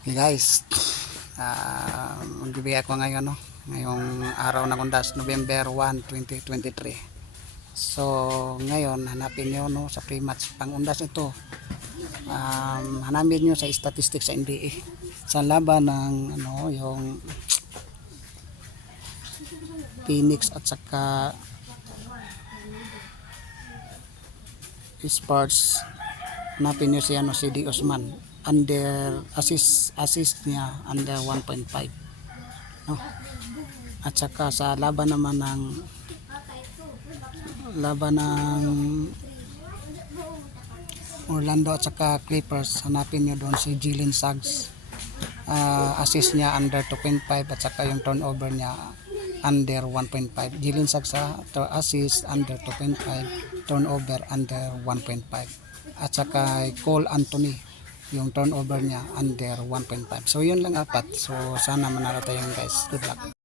Hey guys, magbibigay ako ngayon, no? Ngayong araw ng Undas, November 1, 2023. So, ngayon, hanapin nyo, no, sa pre-match pang Undas ito. Hanapin nyo sa statistics sa NBA. Sa laban ng, yung Phoenix at saka Spurs. Hanapin nyo si D. Osman. Under assist niya under 1.5, no? At saka sa laban ng Orlando at saka Clippers, hanapin niyo doon si Jalen Suggs. Assist niya under 2.5 at saka yung turnover niya under 1.5. Jalen Suggs sa assist under 2.5, turnover under 1.5. At saka Cole Anthony, yung turnover niya under 1.5. So yun lang apat. So sana manalo tayo guys. Good luck.